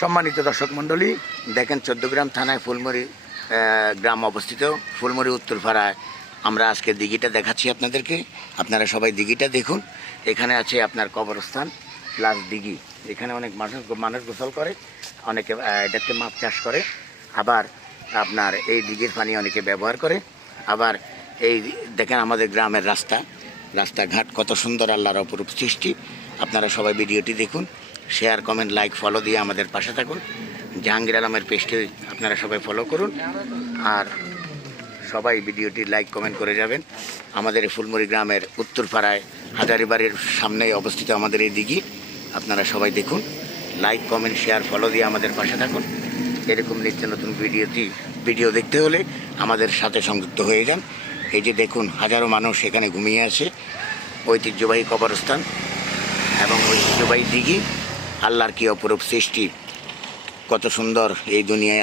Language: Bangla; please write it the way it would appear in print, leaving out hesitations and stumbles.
সম্মানিত দর্শক মণ্ডলী, দেখেন ১৪গ্রাম থানায় ফুলমুড়ি গ্রাম অবস্থিত। ফুলমুড়ি উত্তরপাড়ায় আমরা আজকে দিঘিটা দেখাচ্ছি আপনাদেরকে। আপনারা সবাই দিঘিটা দেখুন। এখানে আছে আপনার কবরস্থান প্লাস দিঘি। এখানে অনেক মানুষ গোসল করে, অনেকে এটাতে মাছ চাষ করে। আবার আপনার এই দিঘির পানি অনেকে ব্যবহার করে। আবার এই দেখেন আমাদের গ্রামের রাস্তাঘাট কত সুন্দর, আল্লাহর অপরূপ সৃষ্টি। আপনারা সবাই ভিডিওটি দেখুন, শেয়ার, কমেন্ট, লাইক, ফলো দিয়ে আমাদের পাশে থাকুন। জাহাঙ্গীর আলমের পেজটি আপনারা সবাই ফলো করুন, আর সবাই ভিডিওটি লাইক কমেন্ট করে যাবেন। আমাদের এই ফুলমুড়ি গ্রামের উত্তরপাড়ায় হাজারিবাড়ির সামনেই অবস্থিত আমাদের এই দিঘি। আপনারা সবাই দেখুন, লাইক, কমেন্ট, শেয়ার, ফলো দিয়ে আমাদের পাশে থাকুন। এরকম নিত্য নতুন ভিডিও দেখতে হলে আমাদের সাথে সংযুক্ত হয়ে যান। এই যে দেখুন, হাজারো মানুষ এখানে ঘুমিয়ে আছে। ঐতিহ্যবাহী কবরস্থান এবং ঐতিহ্যবাহী দিঘি। আল্লাহর কি অপরূপ সৃষ্টি, কত সুন্দর এই দুনিয়ায়।